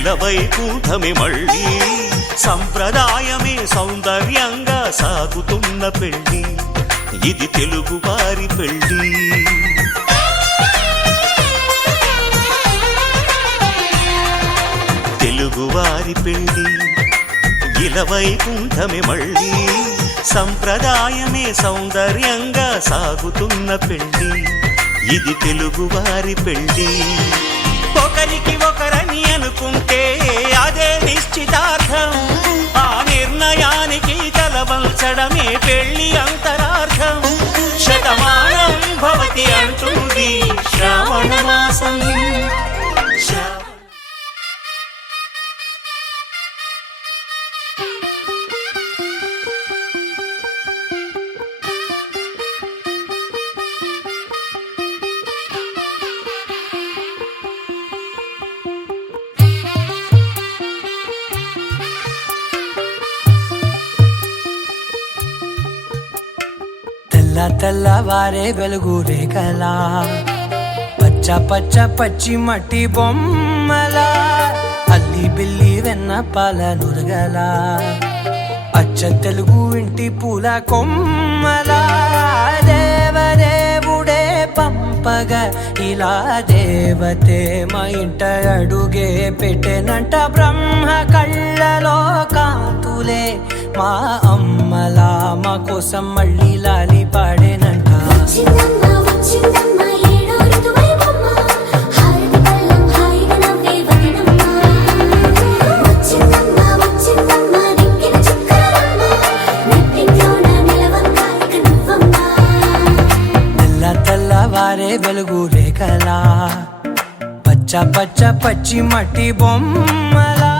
ఇలవైకుంఠమే మళ్ళీ సంప్రదాయమే సౌందర్యంగా సాగుతున్న పెళ్ళి ఇది తెలుగు వారి పెళ్ళి తెలుగువారి పెళ్ళి ఇలవైకుంఠమే మళ్ళీ సంప్రదాయమే సౌందర్యంగా సాగుతున్న పెళ్ళి ఇది తెలుగువారి పెళ్ళి ఒకరికి ఒకరని అనుకుంటే అదే నిశ్చితార్థం ఆ నిర్ణయానికి తలవంచడమే పెళ్లి అంతరార్థం శతమానం భవతి అంటుంది శ్రావణ మాసం తెల్లవారే వెలుగు రేఖలా పచ్చ పచ్చ పచ్చి మట్టి బొమ్మలా అల్లి బిల్లి వెన్న పాల నురగలా అచ్చ తెలుగు ఇంటి పూల కొమ్మలా దేవదేవుడే పంపగా ఇలా దేవతే మా ఇంట అడుగే పెట్టెనంట బ్రహ్మ కళ్ళలో కాంతులే మా అమ్మలా మా కోసం మళ్ళీ లాలి పాడేనంట తెల్లవారే వెలుగు రేఖలా పచ్చ పచ్చ పచ్చి మట్టి బొమ్మలా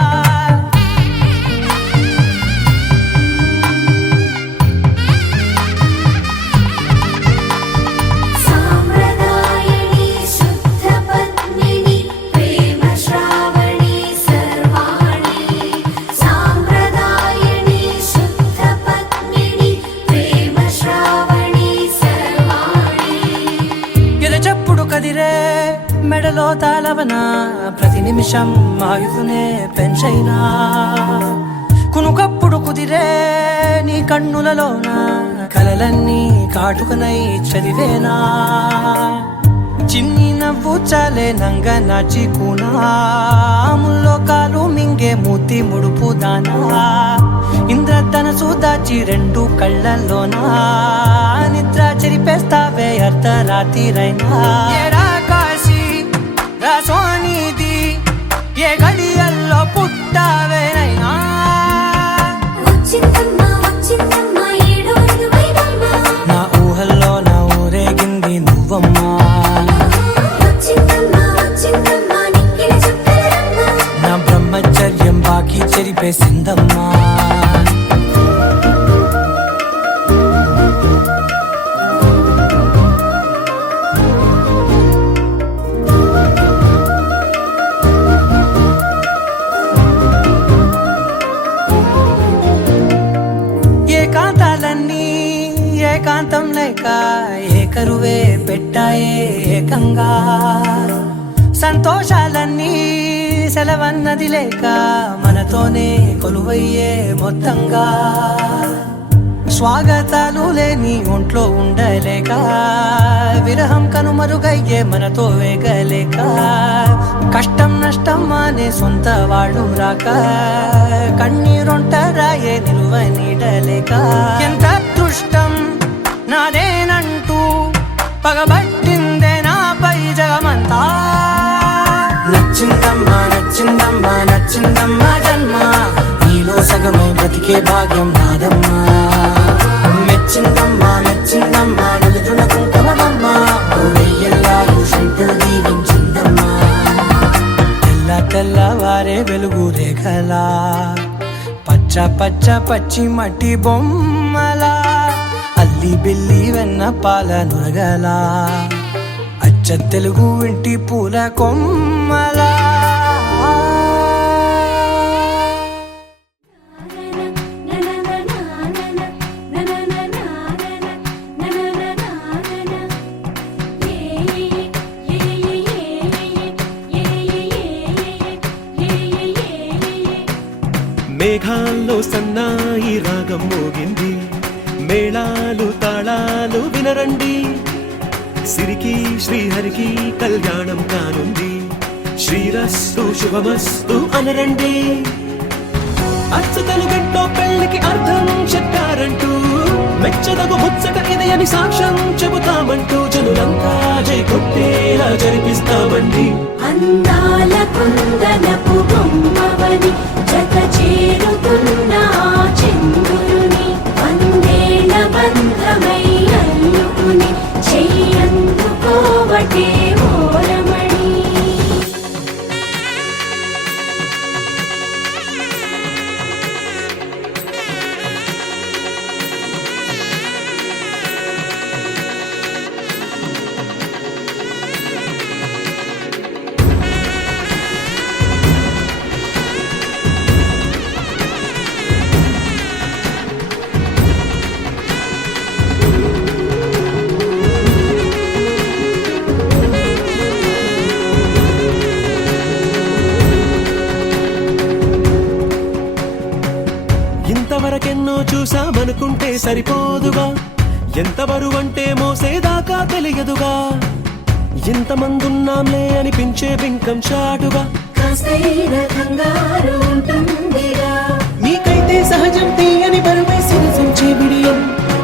మెడలో తాళవన ప్రతి నిమిషం ఆయుధునే పెంచైనా కునుకప్పుడు కుదిరే నీ కన్నులలోన కలలన్నీ కాటుకనై చదివేనా చిన్ని నవ్వు చాలే నంగ నాచి కూనాముల్లో కాలు మింగే మూతి ముడుపు దానా ఇంద్రధనసు దాచి రెండు కళ్ళల్లోనా నిద్ర చెరిపేస్తావే అర్ధరాత్రిరైనా సోనిది ఏ గడియల్లో పుట్టావేనైనా నా ఊహల్లో నా ఊరేగింది నువ్వమ్మా నా బ్రహ్మచర్యం బాకీ చెరిపేసిందమ్మా ఏకాంతం లేక ఏకరువే పెట్టాయే ఏకంగా సంతోషాలన్నీ సెలవన్నది లేక మనతోనే కొలువయ్యే మొత్తంగా స్వాగతాలు లేని ఒంట్లో ఉండలేక విరహం కనుమరుగయ్యే మనతో వేగలేక కష్టం నష్టం అనే సొంత వాడు రాక కన్నీరొంటరాయే నిలువ నీడలేక ఎంత అదృష్టం నాదేనంటూ పగబట్టిందే నాపై జగమంతా నచ్చిందమ్మా నచ్చిందమ్మా నచ్చిందమ్మా జన్మ నీలో సగమై బ్రతికే భాగ్యం నాదమ్మా మెచ్చిందమ్మా మెచ్చిందమ్మా నిలుతున్న కుంకుమమ్మా వెయ్యల్లాలు శంకులు దీవించిందమ్మా తెల్లవారే వెలుగు రేఖలా పచ్చ పచ్చ పచ్చి మట్టి బొమ్మలా అల్లి బిల్లి వెన్న పాల నురగలా అచ్చ తెలుగు ఇంటి పూల కొమ్మలా మేఘాల్లో సన్నాయి రాగం మోగింది, మేళాలు తాళాలు వినరండి, సిరికి శ్రీహరికి కళ్యాణం కానుంది, శ్రీరస్తు శుభమస్తు అనరండి. అచ్చతలు గంటో పెళ్లికి అర్థం చెప్పారంటూ, మెచ్చదగు ముచ్చట ఇది అని సాక్ష్యం చెబుతామంటూ, జనులంతా జై కొట్టేలా జరిపిస్తామండి. అందాల కుందనపు బొమ్మవని జత చేరుతున్న ఆ చంద్రుని, వందేళ్ల బంధమై అల్లుకుని చెయ్యందుకోవటే ఓరమణి. ఇంతవరకెన్నో చూసామనుకుంటే సరిపోదుగా, ఎంత బరువంటే మోసేదాకా తెలియదుగా, ఇంతమందున్నాంలే అనిపించే బింకం చాటుగా, కాస్తైన కంగారు ఉంటుందిగా. మీకైతే సహజం తీయని బరువై సిరసించే బిడియం,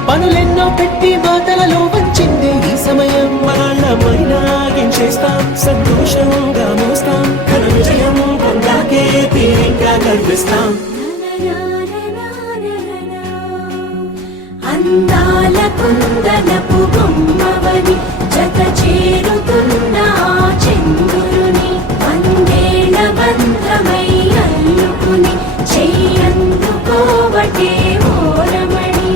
పనులెన్నో పెట్టి మాటలలో వంచిందే ఈ సమయం. వాళ్ళమైనా గించేస్తాం, సంతోషంగా మోస్తాం, ఘన విజయం పొందాకే తీరిగ్గా కనిపిస్తాం. అందాల కుందనపు బొమ్మవని జత చేరుతున్న ఆ చంద్రుని, వందేళ్ల బంధమై అల్లుకుని చెయ్యందుకోవటే ఓరమణి.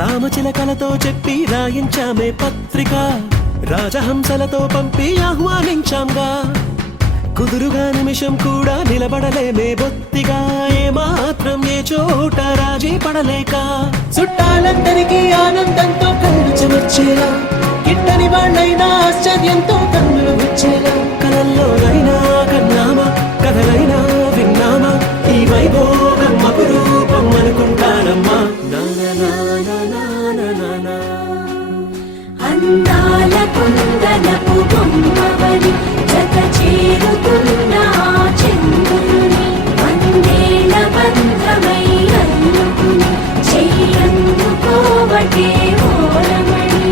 రామచిలకలతో చెప్పి రాయించామే పత్రిక, రాజహంసలతో పంపి ఆహ్వానించాంగా, కుదురుగా నిమిషం కూడా నిలబడలేమే బొత్తిగా, ఏ మాత్రం ఏ చోట రాజీ పడలేక, చుట్టాలందరికీ ఆనందంతో కళ్ళు చెమర్చేలా, గిట్టని వాళ్ళైనా ఆశ్చర్యంతో కన్నులు వచ్చేలా, కలల్లోనైనా కన్నామా, కథలైనా విన్నామా, ఈ వైభోగం అపురూపం అనుకుంటానమ్మా. అందాల కుందనపు బొమ్మవని జత చేరుతున్న ఆ చంద్రుని, వందేళ్ల బంధమై అల్లుకుని చెయ్యందుకోవటే ఓరమణి.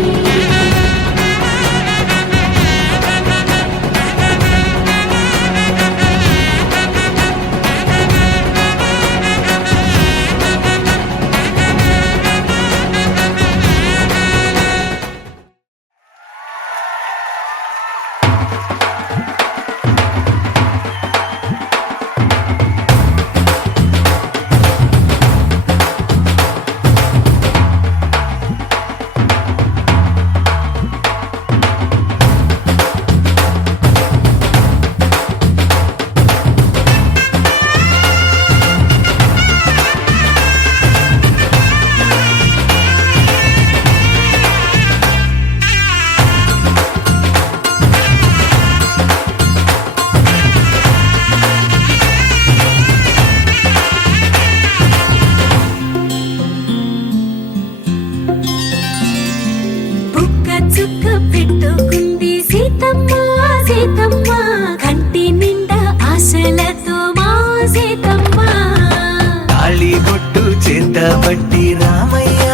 పట్టి రామయ్య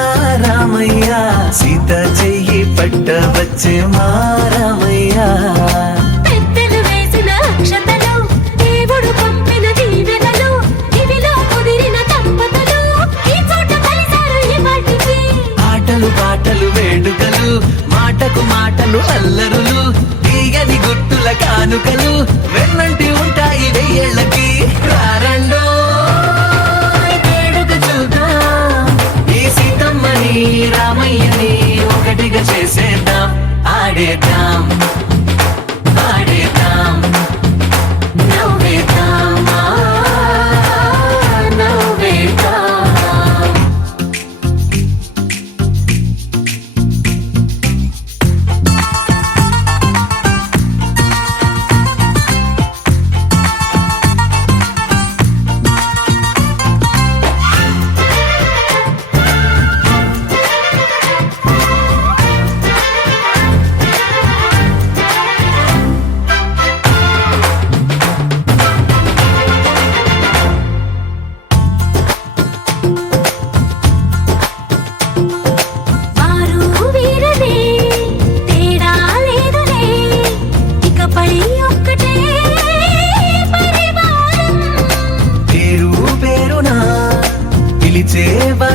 రామయ్య సీత చెయ్యి పట్ట వచ్చే మా రామయ్య. పెద్దలు వేసిన అక్షతలు, దేవుడు పంపిన దీవెనలు, ఇవిలో కుదిరిన దంపతులు ఈ చోట కలిసారు ఈ వాటికి. ఆటలు పాటలు వేడుకలు, మాటకు మాటలు అల్లరులు, తీయని గుర్తుల కానుకలు వెన్నంటి ఉంటా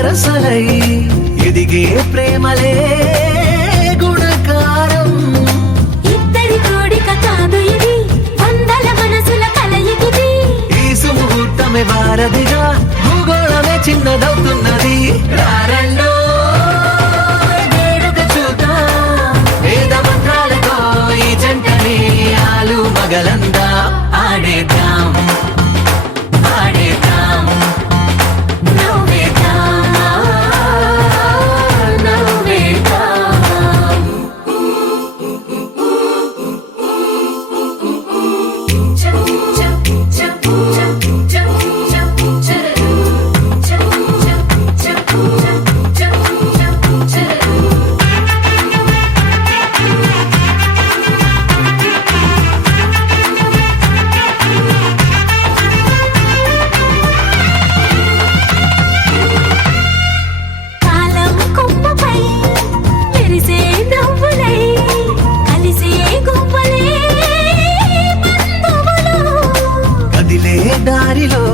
వరసలై ఎదిగే ప్రేమలే గుణకారం. ఇద్దరి కోడిక కాదు ఇది, వందల మనసుల కలయికిది. ఈ సుముహూర్తమే వారధిగా, భూగోళమే చిన్నదవుతున్నది. రారండో వేడుక చూద్దాం, వేద మంత్రాలతో ఈ జంటని ఆలు మగలందా ఆడేద్దాం ఆడేద్దాం. నవ్వేద్దాం, నవ్వేద్దాం. కాలం కొమ్మపై మెరిసే నవ్వులై, కలిసే గువ్వలే బంధువులు. కదిలే దారిలో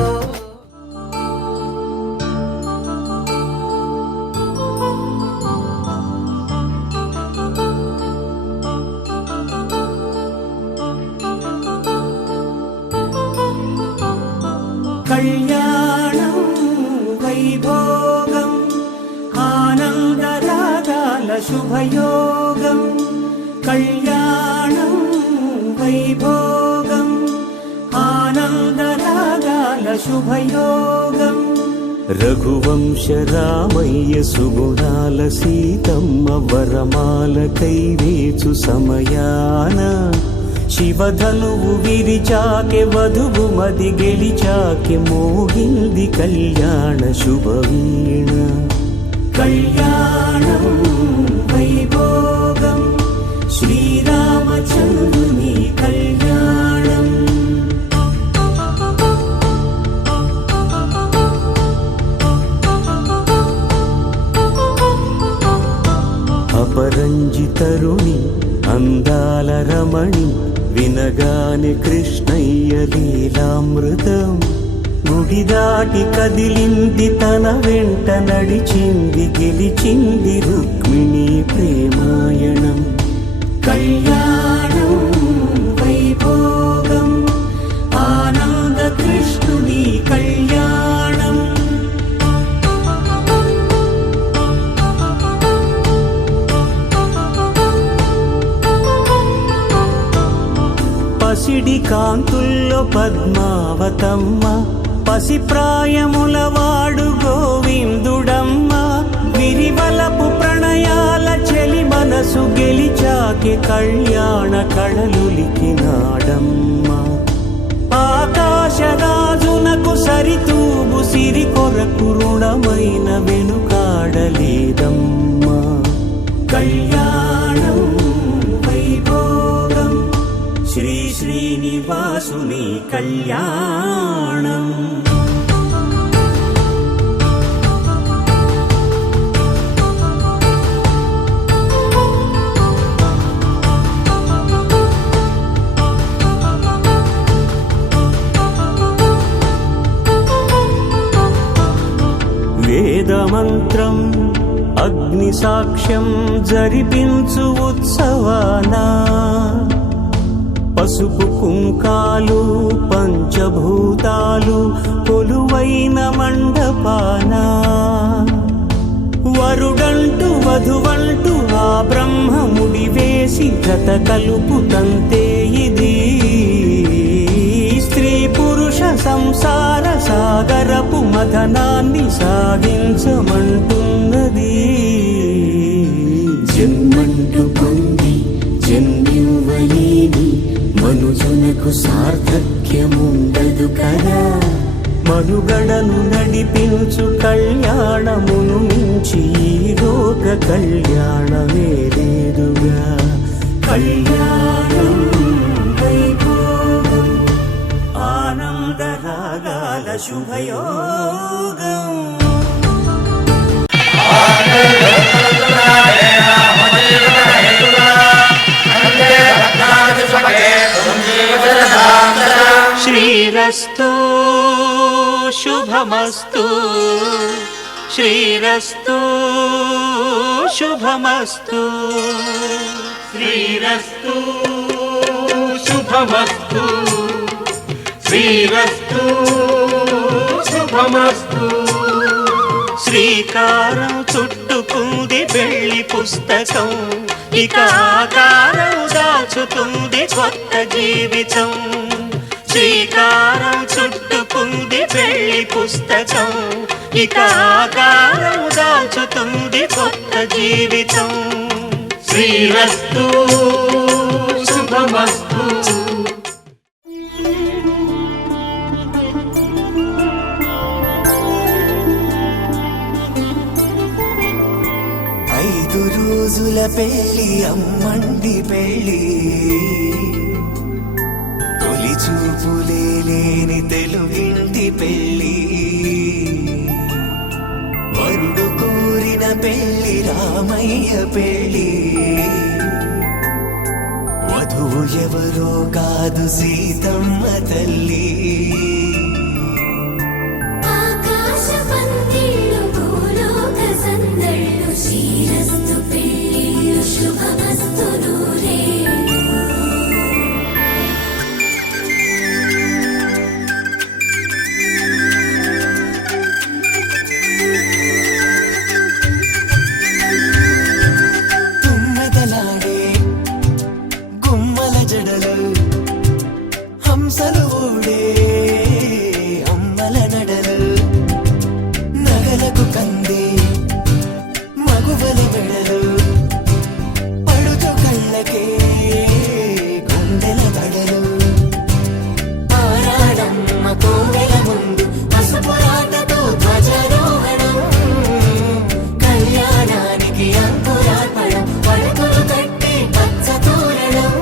కళ్యాణం వైభోగం ఆనందరాగాల శుభయోగం. కళ్యాణం వైభోగం ఆనందరాగాల శుభయోగం. రఘువంశ రామయ్య సుగుణాల సీతమ్మ వరమాల కైవేచు సమయాన, శివధనువు విరిచాకె వధువు మది గెలిచాకె మోగింది కళ్యాణ శుభవీణ. కళ్యాణం వైభోగం శ్రీరామచంద్రుని కళ్యాణం. అపరంజితరుణి అందాల రమణి, వినగానే కృష్ణయ్య లీలామృతం. గుడి దాటి కదిలింది తన వెంట నడిచింది, గెలిచింది రుక్మిణి ప్రేమాయణం. కళ్యాణం వైభోగం ఆనంద కృష్ణుని కళ్యాణం. పసిడి కాంతుల్లో పద్మావతమ్మ, పసిప్రాయముల వాడు గోవిందుడమ్మ. విరివలపు ప్రణయాల చెలి మనసు గెలిచాకె కళ్యాణ కళలులికినాడమ్మ. ఆకాశరాజునకు సరితూబు సిరి కొరకు రుణమైన వెనుకాడలేదమ్మా. కళ్యాణం వైభోగం శ్రీ శ్రీనివాసుని కళ్యాణం. వేదమంత్రం అగ్ని సాక్ష్యం జరిపించు ఉత్సవానా, పసుపు కుంకాలు పంచభూతాలు కొలువైన మండపానా. వరుడంటూ వధువంటూ ఆ బ్రహ్మముడి వేసి జత కలుపుతంతే ఇది. స్త్రీ పురుష సంసార సాగరపు మథనాన్ని సాగించమంటున్నది. జన్మంటూ పొంది జన్మివ్వలేని మనుజునకు సార్థక్యముండదు కదా. మనుగడను నడిపించు కళ్యాణమును మించి ఈ లోక కళ్యాణమే లేదుగా. కళ్యాణం వైభోగం ఆనందరాగాల శుభయోగం. శ్రీరస్తు శుభమస్తు శ్రీరస్తు శుభమస్తు శ్రీరస్తు శుభమస్తు శ్రీరస్తు శుభమస్తు శ్రీకారం చుట్టుకుంది పెళ్లి పుస్తకం ఇక ఆకారం దాచుతుంది కొత్త జీవితం శ్రీకారం చుట్టుకుంది పెళ్లి పుస్తకం ఇక ఆకారం దాచుతుంది కొత్త జీవితం శ్రీరస్తు శుభమస్తు ఐదు రోజుల పెళ్లి అమ్మండి పెళ్లి తొలి చూపులే లేని తెలుగింటి పెళ్లి వరుడు కోరిన పెళ్లి రామయ్య పెళ్లి వధువు ఎవరో కాదు సీతమ్మ తల్లి ఆకాశ పందిళ్ళు భూలోక సందళ్ళు శ్రీరస్తు పెళ్ళిళ్ళు శుభమస్తు నూరేళ్ళు తుమ్మెదలాడే గుమ్మల జడలు హంసలు ఊడే అమ్మల నడలు నగలకు కంది మగువల మెడలు పడుచు కళ్ళకే గుండెల తడలు ఆరాడమ్మ కోవెల ముందు పసుపురాటతో ధ్వజారోహణం కళ్యాణానికి అంకురార్పణం పడకలు కట్టి పచ్చ తోరణం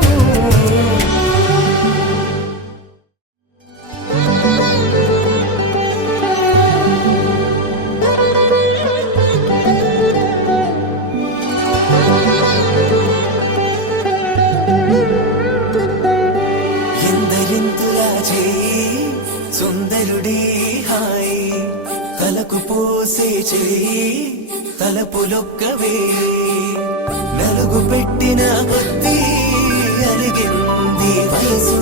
ఎందరింతులా చేయి సుందరుడి హాయి తలకు పోసే చేయి తలపులొక్కవే నలుగు పెట్టిన కొద్దీ అరిగింది వయసు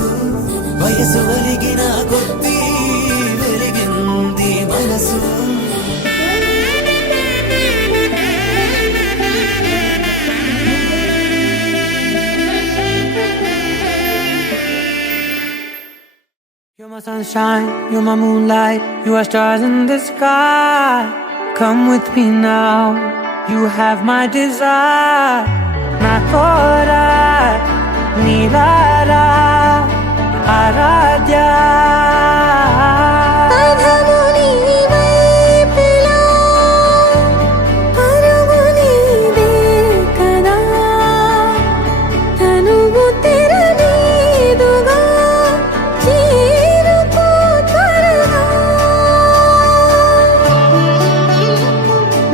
వయసు ఒరిగిన కొద్దీ వెలిగింది మనసు You're my sunshine, you're my moonlight, you are stars in the sky. Come with me now, you have my desire. Na tora, nilara, aradya.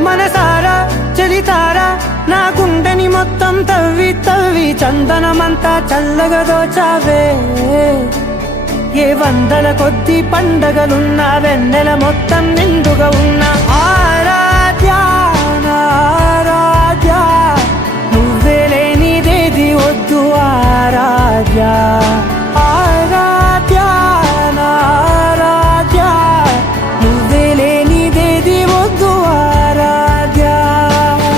మనసారా చలితారా నా గుండెని మొత్తం తవ్వి తవ్వి చందనమంతా చల్లగా దోచావే ఏ వందల కొద్ది పండగలున్నా వెన్నెల మొత్తం నిండుగా ఉన్న ఆరాధ్య నా ఆరాధ్య నువ్వే లేనిదేది వద్దు ఆరాధ్య ఆరాధ్య నా ఆరాధ్య నువ్వే లేనిదేది వద్దు ఆరాధ్య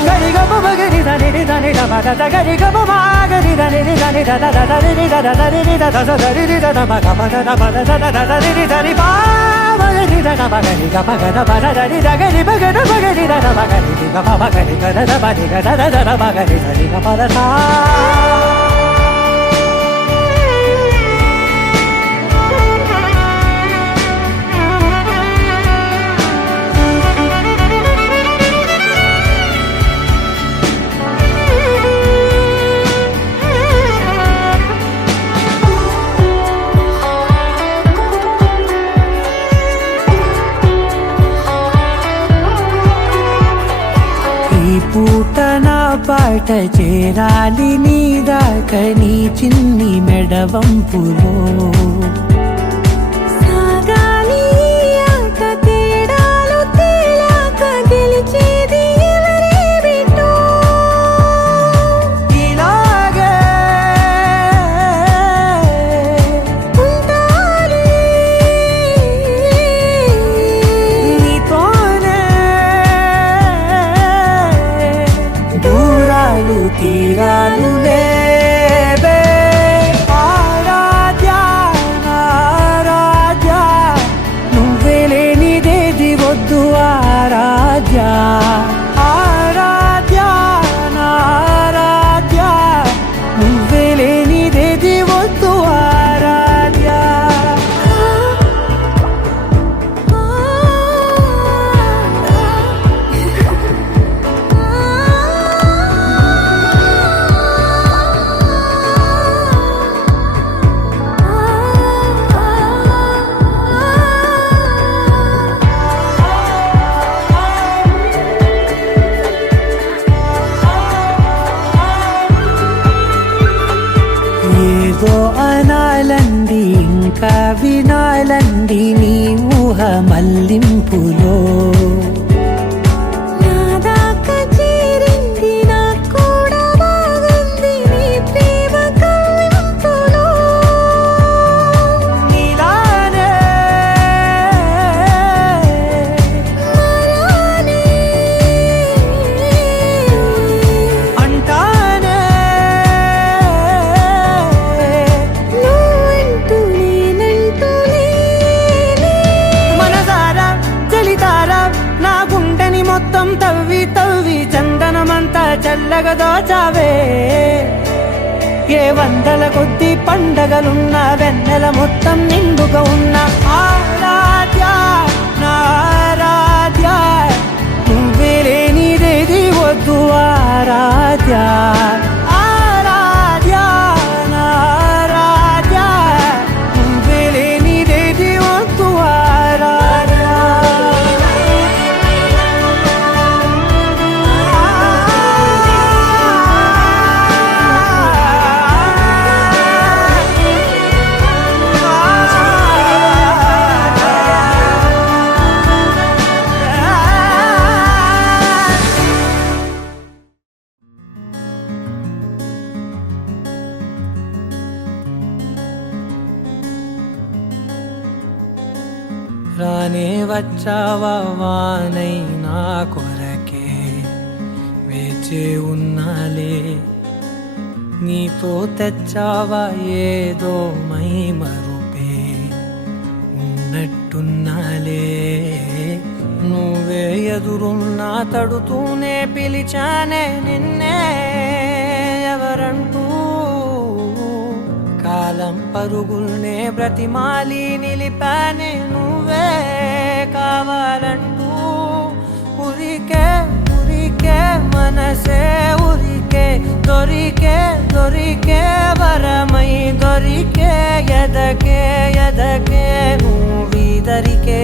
గరిగమ మగరి దని దని దమ దద గరిగమ మగరి దని దని దద దద దని దద దని దద దరి దద మగ మగ దమ దద దద దని దని పా మగరి దద మగరి గమ గద బద దని దగరి మగద మగరి దద మగరి గమ మగరి గద దబరి గద దద మగరి దని గమ దద పూట నా పాట చేరాలి నీ దాకా నీ చిన్ని మెడవంపులో సాగాలి ఆట తేడాలు తేలాక తీరాలు లేవే ఆరాధ్య ఆరాధ్య నువ్వే లేనిదేది వద్దు ఆరాధ్య ఆరాధ్య ఆరాధ్య నువ్వే లేనిదేది వద్దు ఆరాధ్య ఏదో అనాలండి ఇంకా వినాలండి నీ ఊహ మల్లింపులో నాదాకా చేరింది నాకు కూడా బాగుంది నీ ప్రేమ కవ్వింపులో నీలానే మరానే అంటానే నువ్వంటూ నేనంటూ లేనే మనసారా చలితారా నా గుండెని మొత్తం తవ్వి తవ్వి చందనమంతా చల్లగా దోచావే ఏ వందల కొద్ది పండగలున్న వెన్నెల మొత్తం నిండుగా ఉన్న ఆరాధ్య నా ఆరాధ్య నువ్వే లేనిదేది వద్దు ఆరాధ్య ఆరాధ్య నా ఆరాధ్య నువ్వే లేనిదేది వద్దు ఆరాధ్య రానే వచ్చావా వానై నా కొరకే వేచే ఉన్నాలే నీతో తెచ్చావా ఏదో మై మరుపే ఉన్నట్టున్నాలే నువ్వే ఎదురున్నా తడుతూనే పిలిచానే నిన్నే ఎవరంటూ కాలం పరుగుల్నే బ్రతిమాలి నిలిపానే నువ్వే కావాలంటూ ఉరికే ఉరికే మనసే ఉరికే దొరికే దొరికే వరమై దొరికే ఎదకే ఎదకే నువ్వీదరికే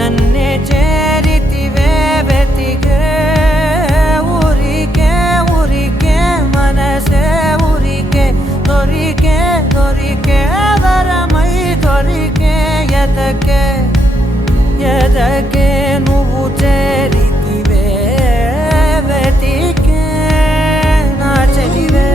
నన్నే చేరితివే వెతికే ఊరికే ఊరికే మనసే ఊరికే దొరికే దొరికే వరమై దొరికే ఎదకే ఎదకే నువ్వు చేరితివే వెతికే నా చెలివే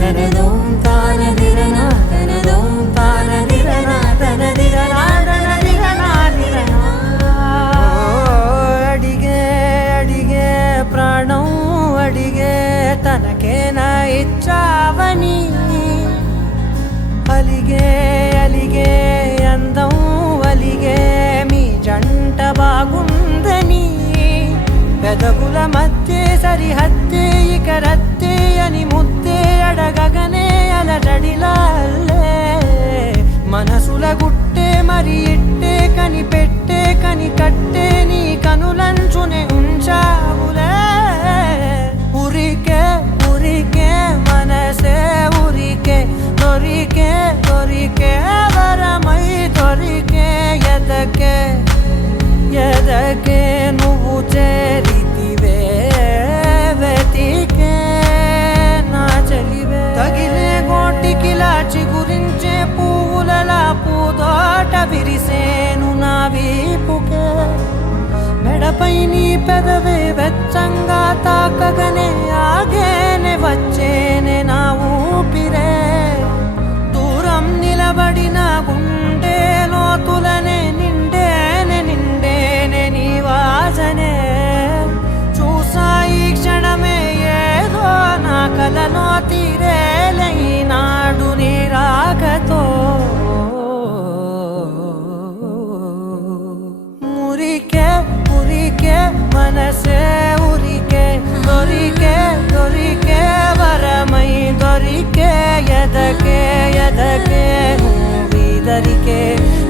తనదోం తానదిరనా తనదోం తానదిరనా తనదిరనా తనదిరనా దిరనా అడిగే అడిగే ప్రాణం అడిగే తనకేనా ఇచ్చావని అలిగే అలిగే అందం అలిగే మీ జంట బాగుందని పెదవుల మధ్య సరిహద్దే ఇక రద్దే అని ముద్దే అడగగనే అలజడిలాల్లే మనసుల గుట్టే మరి ఇట్టే కనిపెట్టే కని కట్టే నీ కనులంచునే ఉంచావులే ఉరికే ఉరికే మనసే ఉరికే దొరికే దొరికే వరమై దొరికే ఎదకే ఎదకే నువ్వు చేరితివే వెతికే నా చెలివే తగిలే గోటికిలా చిగురించే పువ్వులలా పూదోట విరిసేను నా వీపుకే మెడపై నీ పెదవే వెచ్చంగా తాకగనే ఆగేనే వచ్చేనే నా ఊపిరే దూరం నిలబడిన గుండె లోతులనే నిండేనే నీ వాసనే చూసా ఈ క్షణమే ఏదో నా కలలో తీరేలే ఈనాడు నీ రాకతో మురికే మనసే ఉరికే దొరికే వరమై దొరికే ఎదకే నువ్విదరికే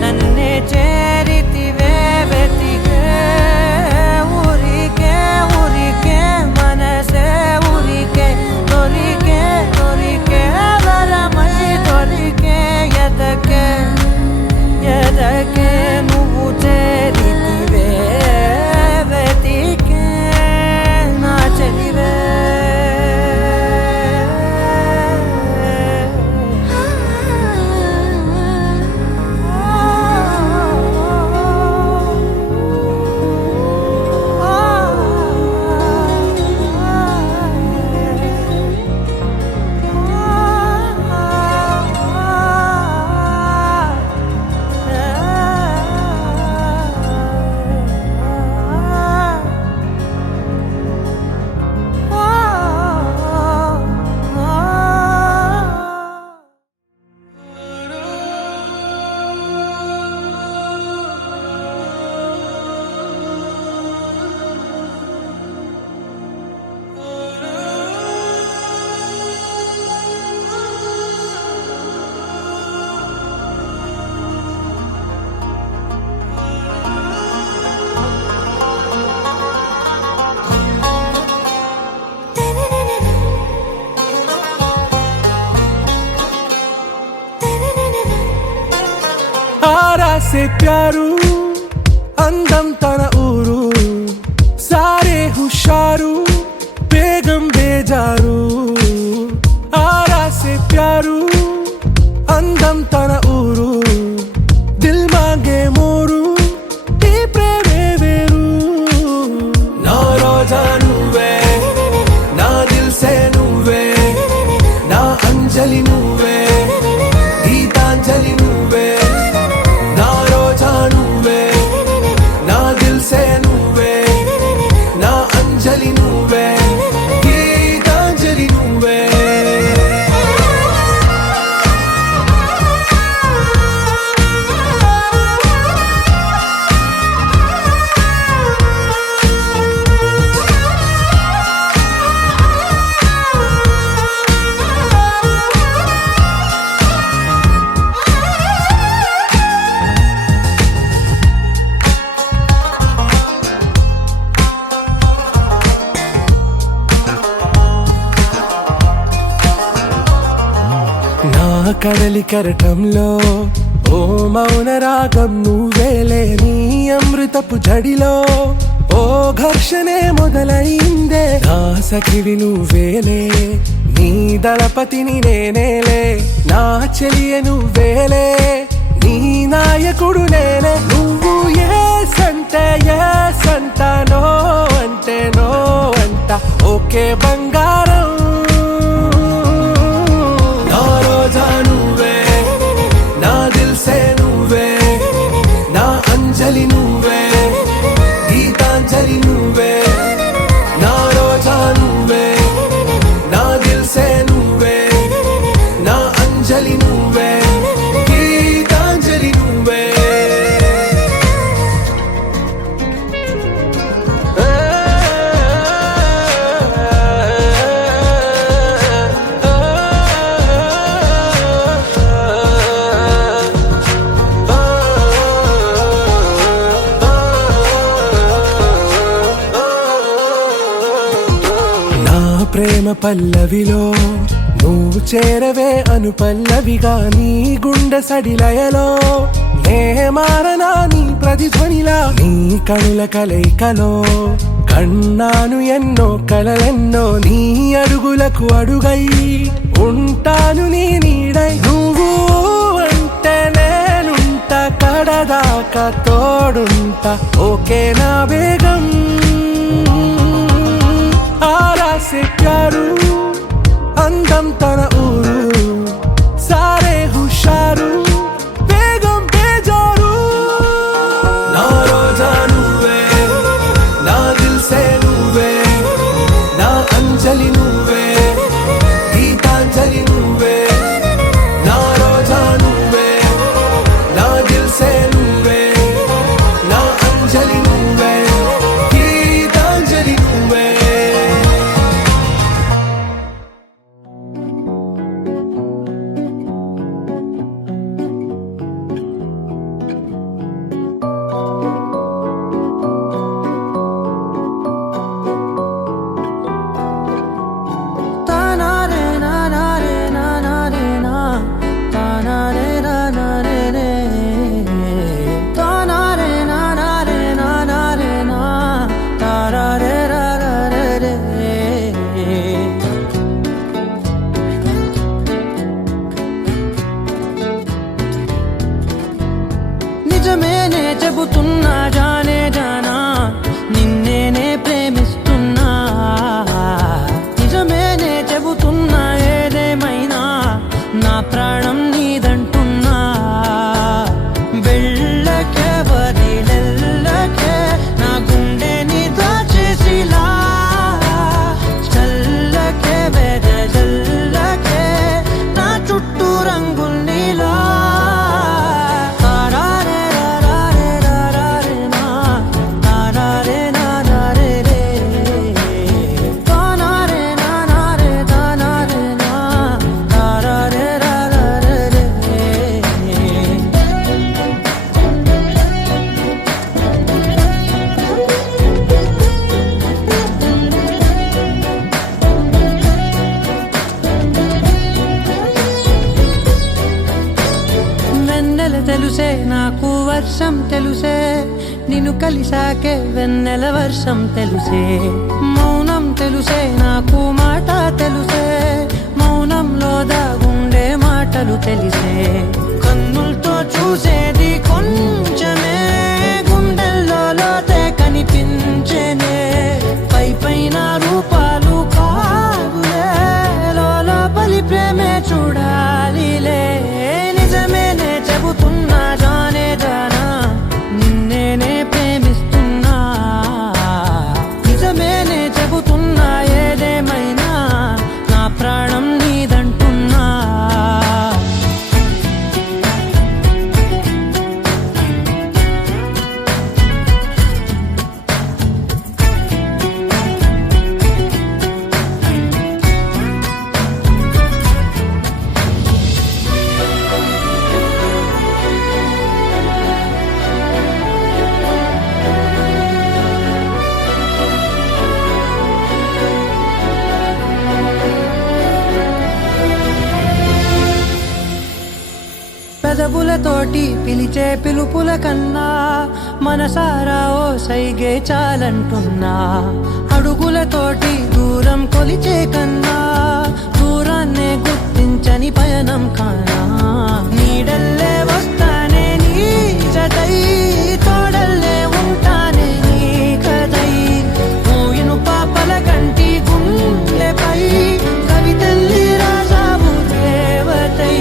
నన్నే చేరితివే వెతికే ఊరికే మనసే ఉరికే దొరికే వరమై దొరికే ఎదకే నువ్వు చేరితివే వెతికే నా చెలివే आरा से प्यारू అందం తన ఊరు సారే హుషారు బేగం బేజారు ఆరా సే ప్యారు అందం తన ఊరు దిల్ మాంగే మోరు ఈ ప్రేమే వేరు నా రోజా నువ్వే నా దిల్ సే నువ్వే నా అంజలి నువ్వే గీతాంజలి నువ్వే నా రోజా నువ్వే నా దిల్ సే నువ్వే నా అంజలి నువ్వే గీతాంజలి నువ్వే కడలి కరటంలో ఓ మౌన రాగం నువ్వేలే నీ అమృతపు జడిలో ఓ ఘర్షణే మొదలైందే నా సఖివి నువ్వేలే నీ దళపతిని నేనేలే నా చెలియ నువ్వేలే నీ నాయకుడు నేనే నువ్వు ఏ సంట నో అంటే నో అంట ఓకే బంగారం నా రోజా నువ్వే నా దిల్ సే నువ్వే నా అంజలి నువ్వే గీతాంజలి నువ్వే నా రోజా నువ్వే నా దిల్ సే నువ్వే నా అంజలి నువ్వే గీతాంజలి నువ్వే ప్రేమ పల్లవిలో నువ్వు చేరవే అను పల్లవిగా నీ గుండె సడిలయలో నే మారనా నీ ప్రతిధ్వనిలా నీ కనుల కలయికలో కన్నాను ఎన్నో కలలెన్నో నీ అడుగులకు అడుగై ఉంటాను నీ నీడై నువ్వు అంటే నేనుంట కడదాకా తోడుంటా ఓకే నా బేగం ఆరాసే ప్యారు అందం తన ఊరు సారే హుషారు బేగం బేజారు నా రోజా నువ్వే నా దిల్సే నువ్వే నా అంజలి నువ్వే గీతాంజలి నువ్వే నా రోజా నువ్వే నా దిల్సే నువ్వే నా అంజలి నువ్వే గీతాంజలి నువ్వే తానారే నానారే నానారే నా తానారే నానారే రే తానారే నానారే నానారే నా తారారే రారారే రే నిజమేనే చెబుతున్నా జానే జానా నిన్నేనే ప్రేమిస్తున్నా నిజమేనే చెబుతున్నా ఏదేమైనా నా ప్రాణం నీదంటున్నా వెళ్ళకే వదిలెల్లకే నా గుండెని దాచేసిలా చల్లకే వెదజల్లకే నా చుట్టూ రంగుల్నిలా తారారే రారారే రారారే నా తారారే నారారే రే తానారే నానారే తానారే నా తారారే రారారే రే వెన్నెల తెలుసే నాకు వర్షం తెలుసే నిన్ను కలిసాకే వెన్నెల వర్షం తెలుసే మౌనం తెలుసే నాకు మాట తెలుసే మౌనంలో దాగుండే మాటలు తెలిసే కన్నులతో చూసేది కొంచెమే గుండెల్లో లోతే కనిపించేనే పై పైన రూపాలు కాదులే లోపలి ప్రేమే చూడాలిలే నిజమేనే చెబుతున్నా జానే జానా నిన్నేనే ప్రేమిస్తున్నా నిజమేనే చెబుతున్నా ఏదేమైనా నా ప్రాణం నీదంటున్నా పెదవులతోటి పిలిచే పిలుపుల కన్నా మనసారా ఓ సైగే చాలంటున్నా అడుగులతోటి దూరం కొలిచే కన్నా దూరాన్నే గుర్తించని పయనం కానా నీడల్లే వస్తానే నీ జతై తోడల్లే ఉంటానే నీ కదై మూయిను పాపల కంటి గుండెపై కవితల్లి రాజావు దేవతై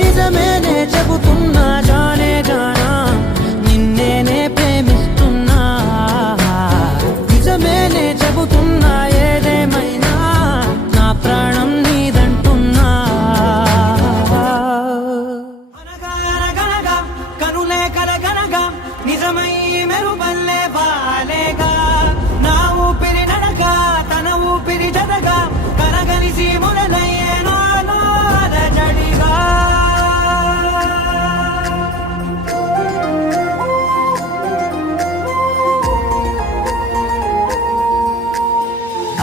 నిజమేనే చెబుతున్నా జానే జానా నిన్నేనే ప్రేమిస్తున్నా నిజమేనే చెబుతున్నా ఏదేమైనా నా ప్రాణం నీదంటున్నా అనగా కనులే కలగనగా నిజమై మెరుపల్లే బాలేగా నా ఊపిరి నడక తన ఊపిరి జడగా కనగలిసి మొదలయ్యే నాలో అలజడిగా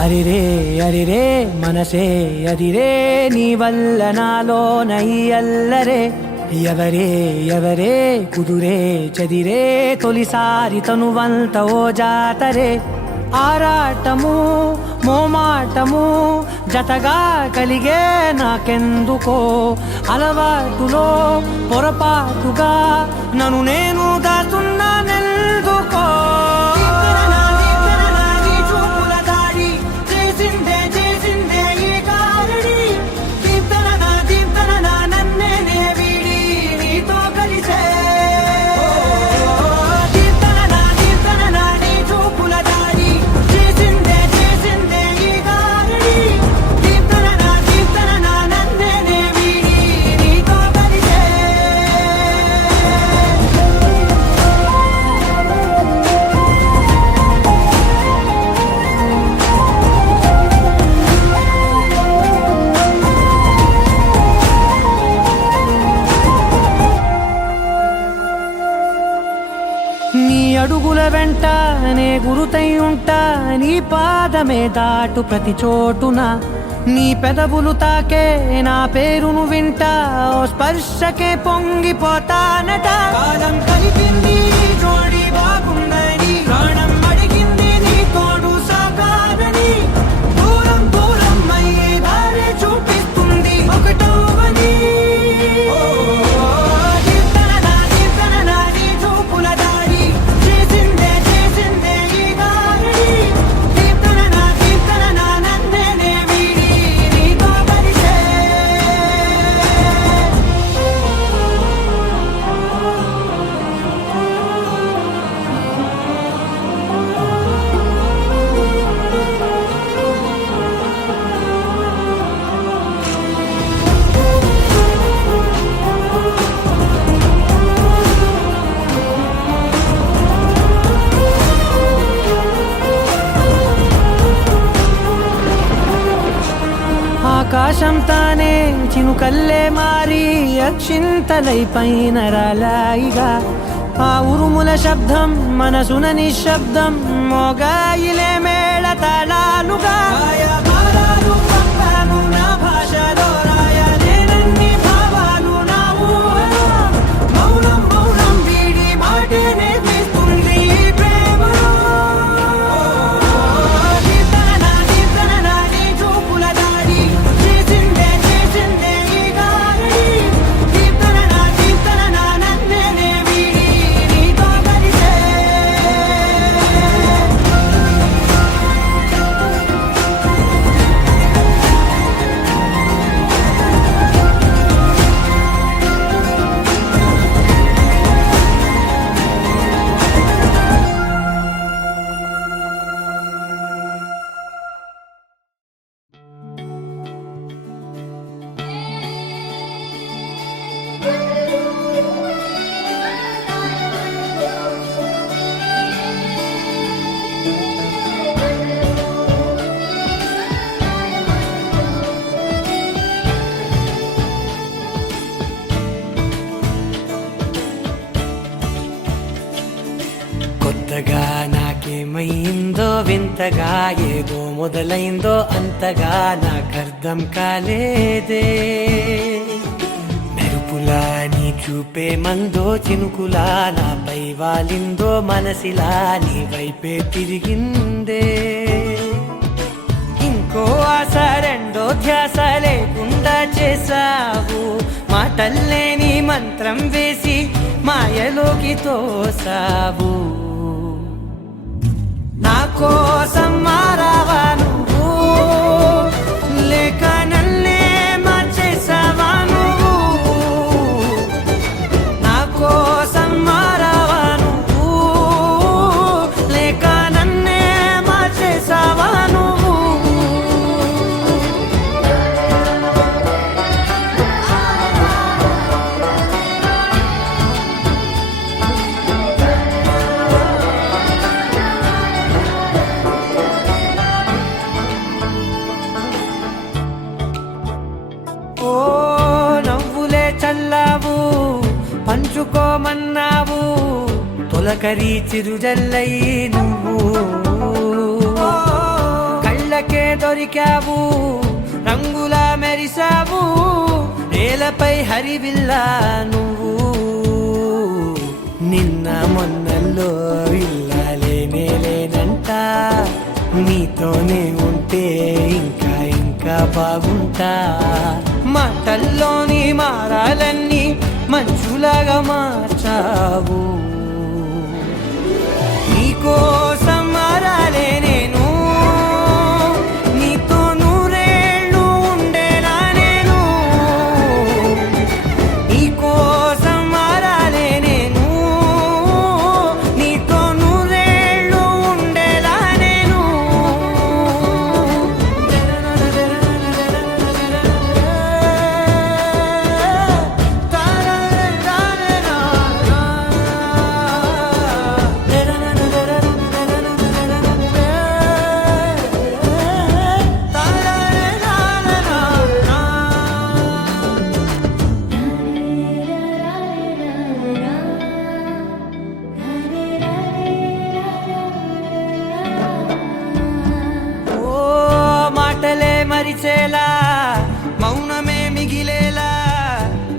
అరిరే అరిరే మనసే అదిరే నీ వల్ల నాలో నయ్యల్లరే ఎవరే ఎవరే కుదురే చదిరే తొలిసారి తనువంత ఓ జాతరే ఆరాటము మోమాటము జతగా కలిగే నాకెందుకో అలవాటులో పొరపాటుగా నన్ను నేను దాచున్నానెందుకో నీ అడుగుల వెంట నే గురుతై ఉంటా నీ పాదమే దాటు ప్రతి చోటున నీ పెదవులు తాకే నా పేరును వింటా ఓ స్పర్శకే పొంగిపోతానట కాలం కలిపింది జోడి బాగుందని ప్రాణం అడిగింది నీ తోడు సాగాలని దూరం దూరం అయ్యే దారి చూపిస్తుంది ఒకటోవని ఆకాశం తానే చినుకల్లే మారి అక్షింతలై పైన రాలాయిగా ఆ ఉరుముల శబ్దం మనసున నిశ్శబ్దం మోగాయిలే మేళ తాళాలుగా నా భాషలో రాయలేనన్ని భావాలు నా ఊహలో మౌనం మౌనం వీడి మాటే నేర్పిస్తుంది ప్రేమలో కొత్తగా నాకేమైందో వింతగా ఏదో మొదలైందో అంతగా నాకర్థం కాలేదే మెరుపులా నీ చూపే మందో చినుకులా నాపై వాలిందో మనసిలా నీ వైపే తిరిగిందే ఇంకో ఆశ రెండో ధ్యాస లేకుండా చేసావు మాటల్లే నీ మంత్రం వేసి మాయలోకి తోసావు నా కోసం మారావా నువ్వు లేక నన్నే మార్చేసావా నువ్వు నా కోసం మారావా నువ్వు లేక నన్నే మార్చేసావా నువ్వు ఓ నవ్వులే చల్లావు పంచుకోమన్నావు తొలకరి చిరుజల్లై నువ్వు కళ్ళకే దొరికావు రంగులా మెరిసావు నేలపై హరివిల్లా నువ్వు నిన్న మొన్నల్లో ఇల్లాలే లేనే లేనంట నీతోనే ఉంటే ఇంకా ఇంకా బాగుంటా మాటల్లోని మారాలన్నీ మంచులాగా మార్చావు నీకోసం మారాలే నేను నీతో నూరేళ్ళు ఉండేనా నేను నీకోసం మారాలే నేను నీతో నూరేళ్ళు ఉండేలా నేను మాటలే మరిచేలా మౌనమే మిగిలేలా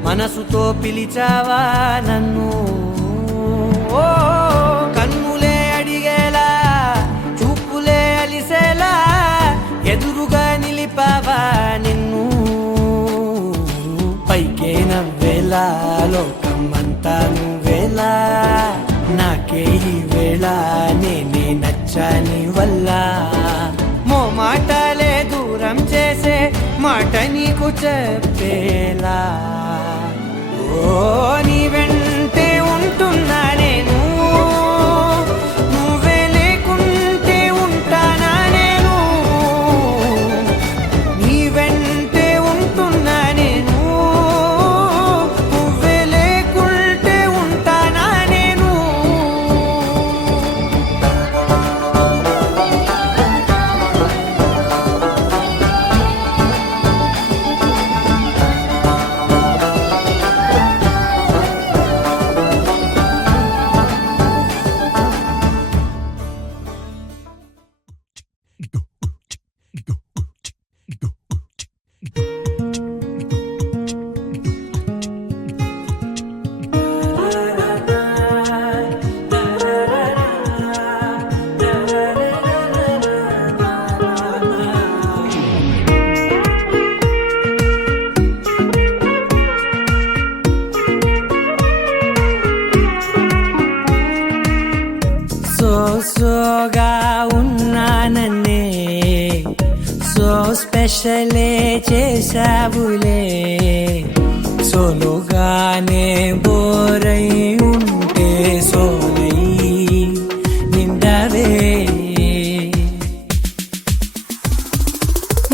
మనసుతో పిలిచావా నన్ను ఓ కన్నులే అడిగేలా చూపులే అలిసేలా ఎదురుగా నిలిపావా నిన్ను పైకే నవ్వేలా లోకమంతా నువ్వేలా నాకే ఈ వేళ నేనే నచ్చాని వల్ల మాటలే దూరం చేసే మాట నీకు చెప్పేలా ఓ నీ వెంటే ఉంటున్నా నేను నువ్వే లేకుంటే ఉంటానా నేను నీ వెంటే ఉంటున్నా నేను నువ్వే లేకుంటే ఉంటానా నేను సోగా ఉన్నానన్నే సో స్పెషలే చేసావులే సోలోగానే బోరై ఉంటే సోలై నిండవే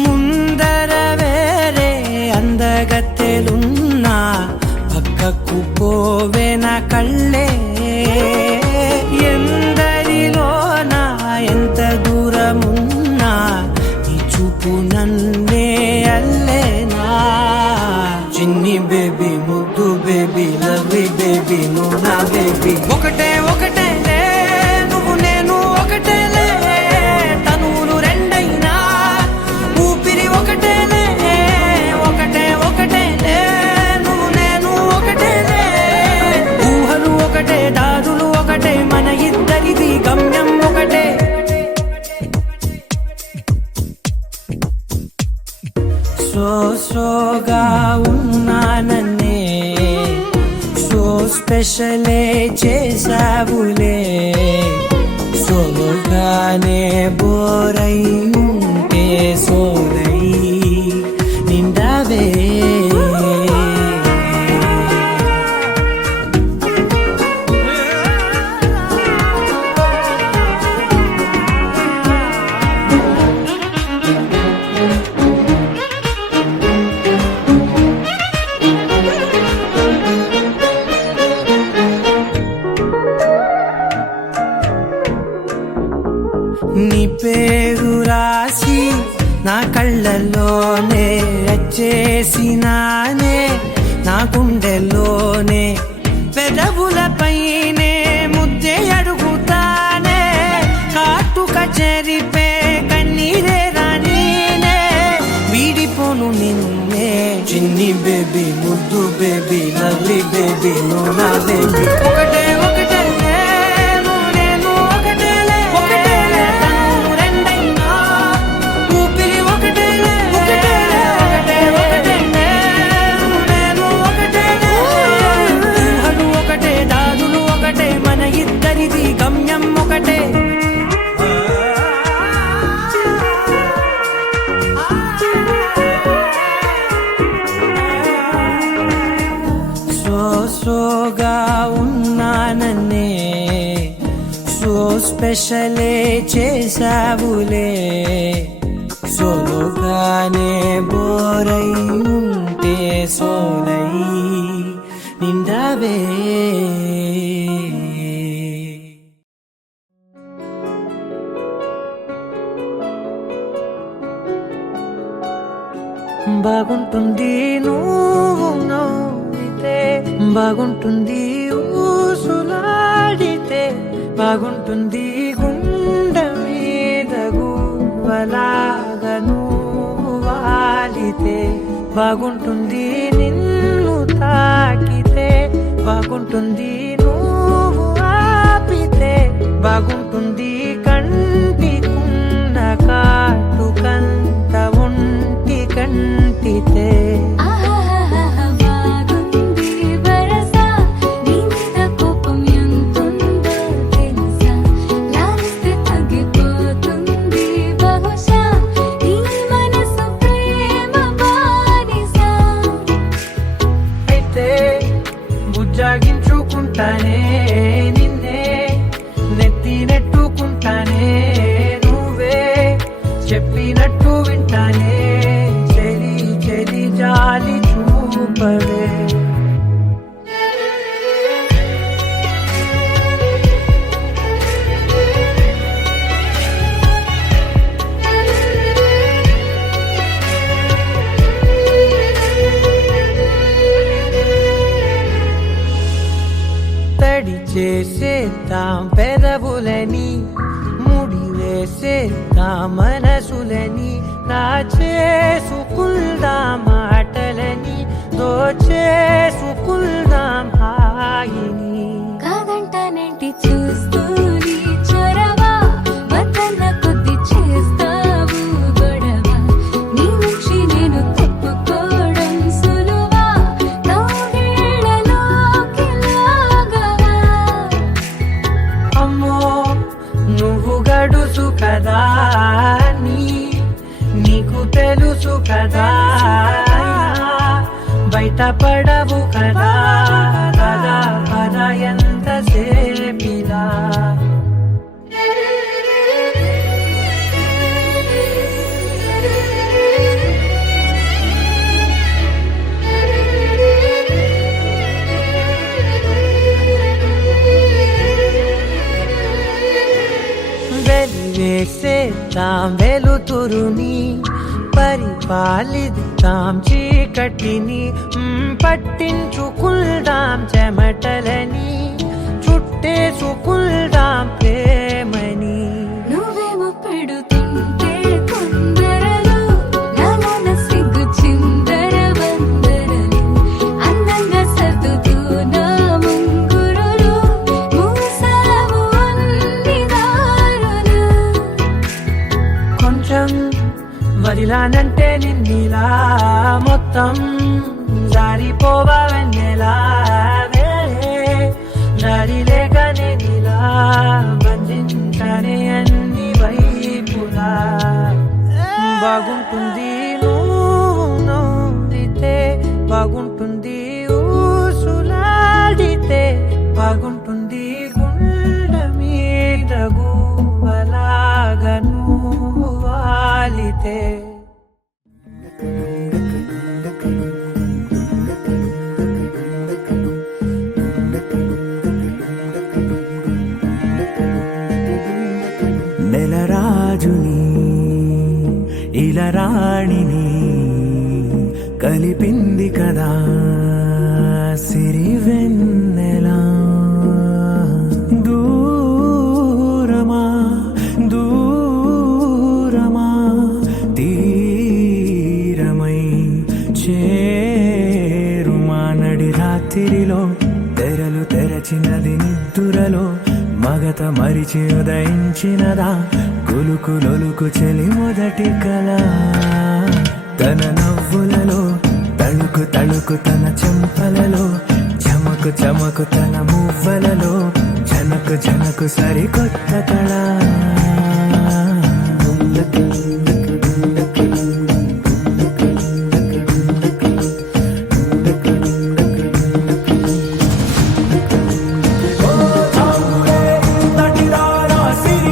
ముందర వేరే అందగత్తెలున్నా పక్కకు పోవే నా కళ్ళే ఎందరిలోనా ఎంత దూరమున్నా నీ చూపు నన్నే అల్లేనా చిన్ని బేబీ ముద్దు బేబీ లవ్లీ బేబీ నువ్వు నా బేబీ ఒకటే ఒకటే నువ్వు నేను ఒకటేలే తనువులు రెండైనా ఊపిరి ఒకటేలే ఒకటే ఒకటేలే నువ్వు నేను ఒకటేలే ఊహలు ఒకటే దారులు ఒకటే మన ఇద్దరిది గమ్యం ఒకటే సోగా ఉన్నానన్నే సో స్పెషలే చేసావులే సోలోగానే బోరై ఉంటే సోలై నిండవే నీ పేరు రాసి నా కళ్ళల్లోనే వచ్చేసినానే నా గుండెల్లోనే పెదవులపైనే ముద్దే అడుగుతానే కాటుక చెరిపే కన్నీరే రానీనే వీడిపోను నిన్నే చిన్ని బేబీ ముద్దు బేబీ లవ్లీ బేబీ నువ్వు నా బేబీ ఒకటే ఒకటే నువ్వు నేను ఒకటేలే స్పెషలే చేసావులే సోలోగానే బోరై ఉంటే సోలై నిండవే బాగుంటుంది నువ్వు నవ్వితే బాగుంటుంది ఊసులాడితే బాగుంటుంది గుండె మీద గువ్వలాగా నువ్వు వాలితే బాగుంటుంది నిన్ను తాకితే బాగుంటుంది నువ్వు ఆపితే బాగుంటుంది కంటికున్న కాటుకంత ఒంటి కంటితే బాగుంది వరస నీ మీద కోపం ఎంతుందో తెలుసా లాలిస్తే తగ్గిపోతుంది బహుశా నీ మనసు ప్రేమ బానిస అయితే బుజ్జాగించుకుంటానే నిన్నే నెత్తి నెట్టుకుంటానే నువ్వే చెప్పినట్టు వింటానే చెలి చెలి జాలి చూపవే తడి చేసేద్దాం పెదవులని ముడి వేసేద్దాం మనసులని నా చేసుకుందాం మాటలని దోచేసుకుందాం హాయిని కాదంటానేంటి చూస్తూ నీ చొరవ వద్దన్న కొద్ది చేస్తావు గొడవ నీ నుంచి నేను తప్పుకోవడం సులువా నవ్వేళ్ళలోకి లాగవా అమ్మో నువ్వు గడుసు కదా నీకు తెలుసు కదా బయట పడవు కదా పద పద ఎంత సేపిలా వెలివేసేద్దాం వెలుతురుని పరిపాలిద్దాం చీకటిని పట్టించుకుందాం చెమటలని చుట్టేసుకుందాం ప్రేమని నువ్వేమో పెడుతుంటే కొందరలు నాన్న సిగ్గు చిందర వందరలు అందంగా సర్దుతూ నా ముంగురులు మూసావు అన్ని దారులు కొంచెం వదిలానంటే నిన్నిలా మొత్తం జారిపోవా వెన్నెలా దారి లేక నేనిలా బంధించనే అన్ని వైపులా బాగుంటుంది నువ్వు నవ్వితే బాగుంటుంది ఊసులాడితే బాగుంటుంది గుండె మీద గువ్వలాగా నువ్వు వాలితే నెలరాజుని ఇలరాణిని కలిపింది కదా సిరివెన్నెలా దూరమా దూరమా తీరమై చేరుమా నడి రాత్రిలో తెరలు తెరచినది నిద్దురలో మగత మరిచి ఉదయించినదా కులుకులొలుకు చెలి మొదటి కళ తన నవ్వులలో తళుకు తళుకు తన చెంపలలో చమకు చమకు తన మువ్వలలో జనకు జనకు సరికొత్త కళ See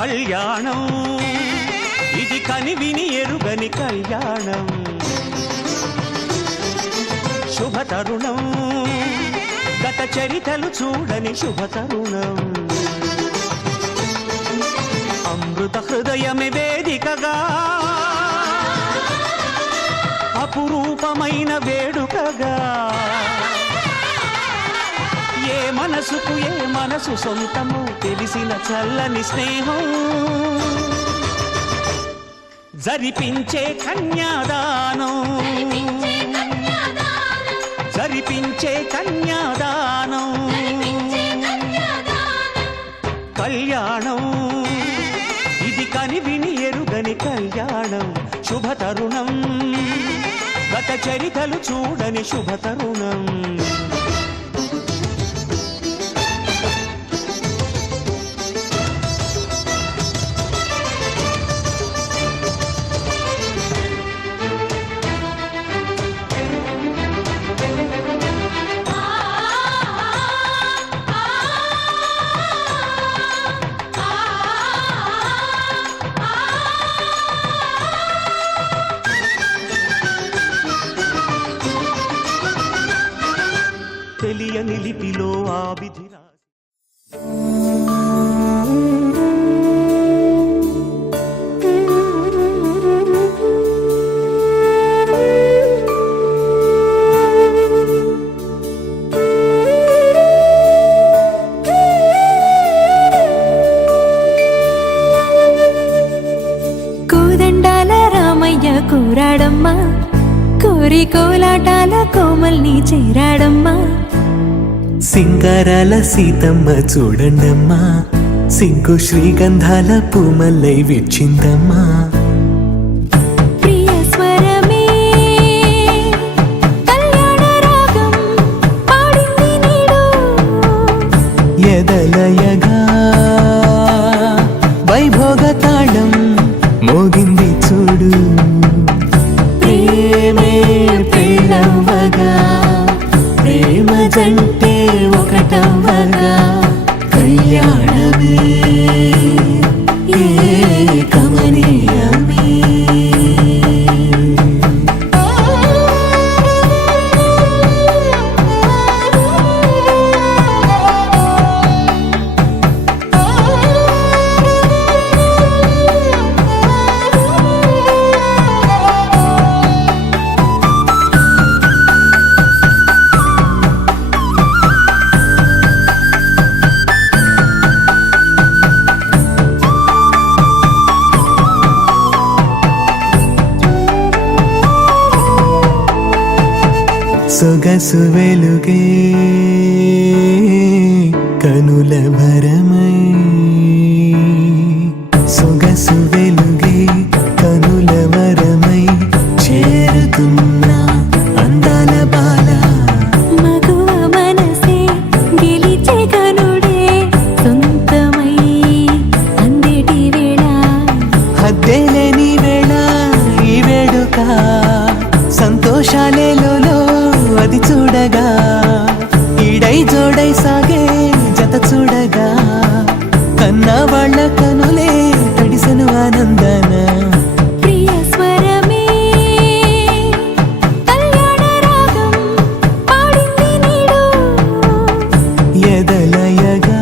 కళ్యాణం ఇది కనివిని ఎరుగని కళ్యాణం శుభ తరుణం గత చరితలు చూడని శుభ తరుణం అమృత హృదయమే వేదికగా అపురూపమైన వేడుకగా ఏ మనసుకు ఏ మనసు సొంతము తెలిసిన చల్లని స్నేహం జరిపించే కన్యాదానం జరిపించే కన్యాదానం కళ్యాణం ఇది కనివిని ఎరుగని కళ్యాణం శుభ తరుణం గత చరితలు చూడని శుభ తరుణం తెలియని లిపిలో ఆ విధి కోదండాల రామయ్య కోరాడమ్మా కోరి కోలాటాల కోమల్ని చేరాడమ్మా సింగారాల సీతమ్మ చూడండమ్మా సింగు శ్రీగంధాల పూమల్లై విచ్చిందమ్మా ప్రియ స్వరమే కళ్యాణ రాగం పాడింది నీడు ఎదలయగా వైభోగ తాళం మోగింది చూడు ప్రేమే పెళ్ళవ్వగా ప్రేమ జంటే ఒకటవ్వగా కళ్యాణమే కమనీయమే సొగసు వెలుగే కనుల భరమై సొగసు వెలుగే కనుల వరమై చేరుతున్న అందాల బాల మగువ మనసే గెలిచే కనుడే సొంతమై అందేటి వేళ హద్దేలేని వేళ ఈ వేడుక సంతోషాలేలో అది చూడగా ఈడై జోడై సాగే జత చూడగా కన్నా వాళ్ళ కనులే తడిసెను ఆనందన ప్రియ స్వరమే కళ్యాణ రాగం పాడింది నీడు ఎదలయగా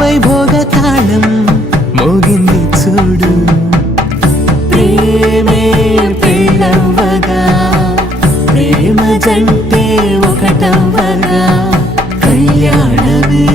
వైభోగ తాళం మోగింది చూడు ప్రేమే పెళ్ళవ్వగా ప్రేమ జంటే ఒకటవ్వగా కళ్యాణమే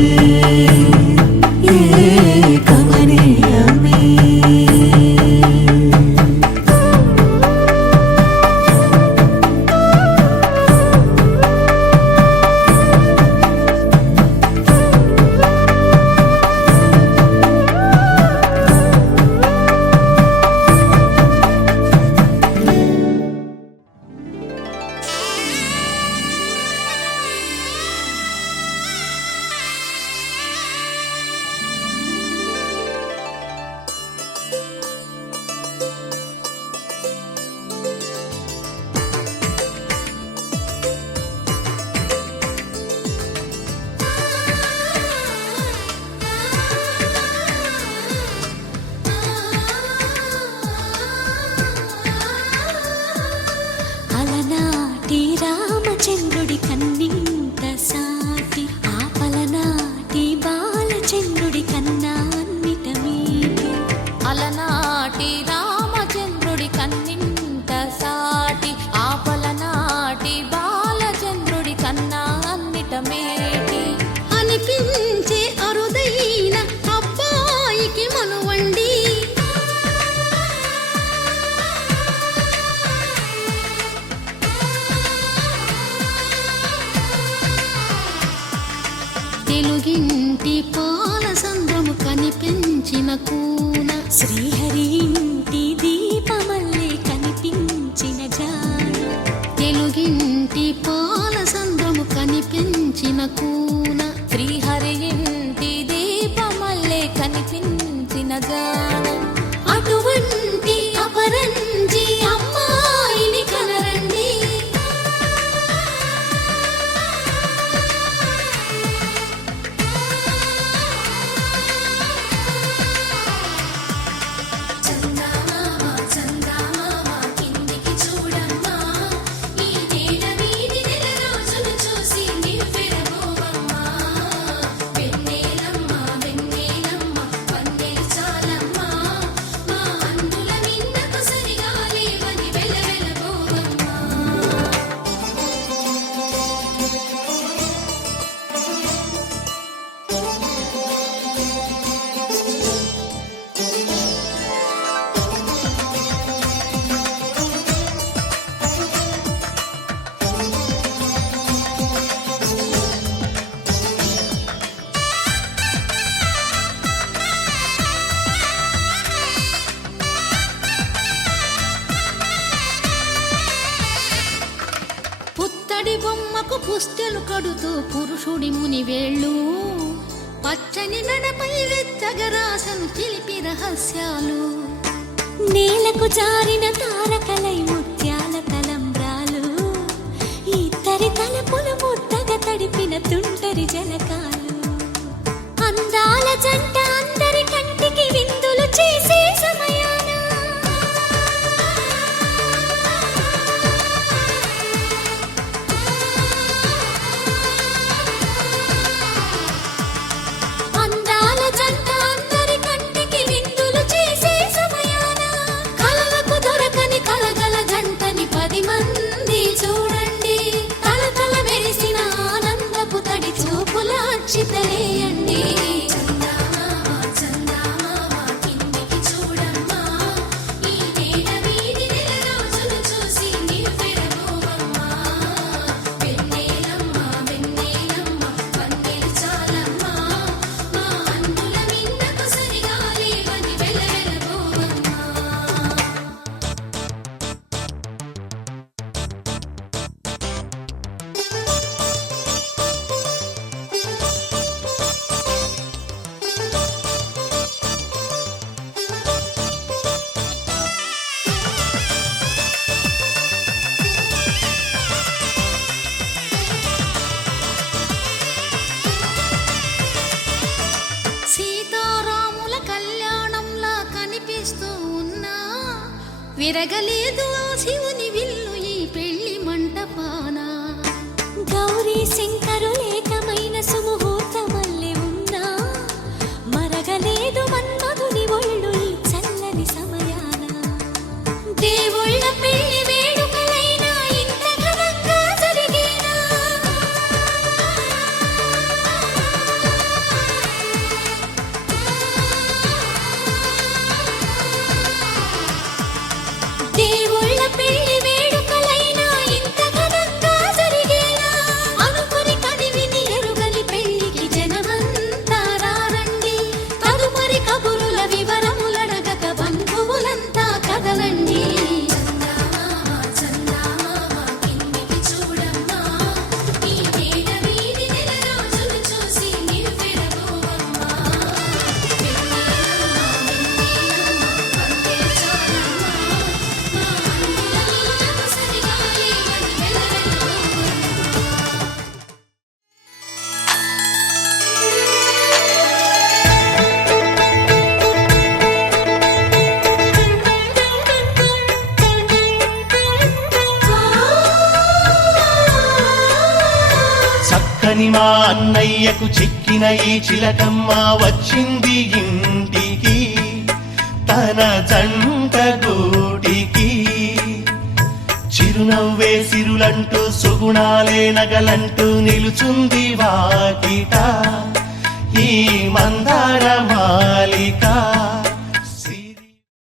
తెలుగింటి పాల సంద్రము కనిపించిన కూన శ్రీహరి ఇంటి దీపమల్లే కనిపించిన జాన తెలుగింటి పాల సంద్రము కనిపించిన కూన శ్రీహరి ఇంటి దీపమల్లే కనిపించిన జాన అటువంటి అపరంజి అమ్మాయిని కనరండి చందమామ చందమామ కిందికి చూడమ్మా ఈ నేల వీధి నెల రోజులు చూసి నివ్వెరబోవమ్మా వెన్నెలమ్మ వెన్నెలమ్మ వన్నెలు చాలమ్మా మా అందుల మిన్నకు సరిగా లేవని వెలవెలబోవమ్మా పుత్తడి బొమ్మకు పుస్తెలు కడుతూ పురుషుడి ముని వేళ్ళు పచ్చని మెడపై వెచ్చగరాసను చిలిపి రహస్యాలు నేలకు జారిన తారకలై ముత్యాల తలంబ్రాలు ఇద్దరి తలపులు ముద్దగా తడిపిన తుంటరి జలకాలు అందాల జంట అందరి కంటికి విందులు చేసే సమయాన అందాల జంట అందరి కంటికి విందులు చేసే సమయాన కలలకు దొరకని కలగల జంటని 10 మంది చూడండి తలతల మెరిసిన ఆనందపు తడి చూపుల అక్షితలేయండి చందమామ చందమామ కిందికి చూడమ్మా ఈ నేల వీధి నెల రోజులు చూసి నివ్వెరబోవమ్మా వెన్నెలమ్మ వెన్నెలమ్మ వన్నెలు చాలమ్మా మా అందుల మిన్నకు సరిగా లేవని వెలవెలబోవమ్మా సీతారాముల కళ్యాణంలా కనిపిస్తూ ఉన్నా విరగలేదు ఆ శివుని విల్లు ఈ పెళ్లి మంటపాన గౌరీ శంకరులేకమైన సుముహూర్తమల్లె ఉన్నా మరగలేదు మన్మధుని ఒళ్ళు ఈ చల్లని సమయాన దేవుళ్ళ పెళ్లి వేడుకలైనా ఇంత ఘనంగా జరిగేనా దేవుళ్ళ పెళ్లి వేడుకలైనా ఇంత ఘనంగా జరిగేనా అనుకుని కదివిని ఎరుగని పెళ్లికి జనమంతా రారండి తదుపరి కబురుల వివరములడగక బంధువులంతా కదలండి చందమామ చందమామ కిందికి చూడమ్మా ఈ నేల వీధి నెల రోజులు చూసి నివ్వెరబోవమ్మా వెన్నెలమ్మ వెన్నెలమ్మ వన్నెలు చాలమ్మా మా అందుల మిన్నకు సరిగా లేవని వెలవెలబోవమ్మా చక్కని మా అన్నయ్యకు చిక్కిన ఈ చిలకమ్మ వచ్చింది ఇంటికి తన జంట గూటికి చిరునవ్వే సిరులంటూ సుగుణాలే నగలంటూ నిలుచుంది వాకిట ఈ మందార మాలిక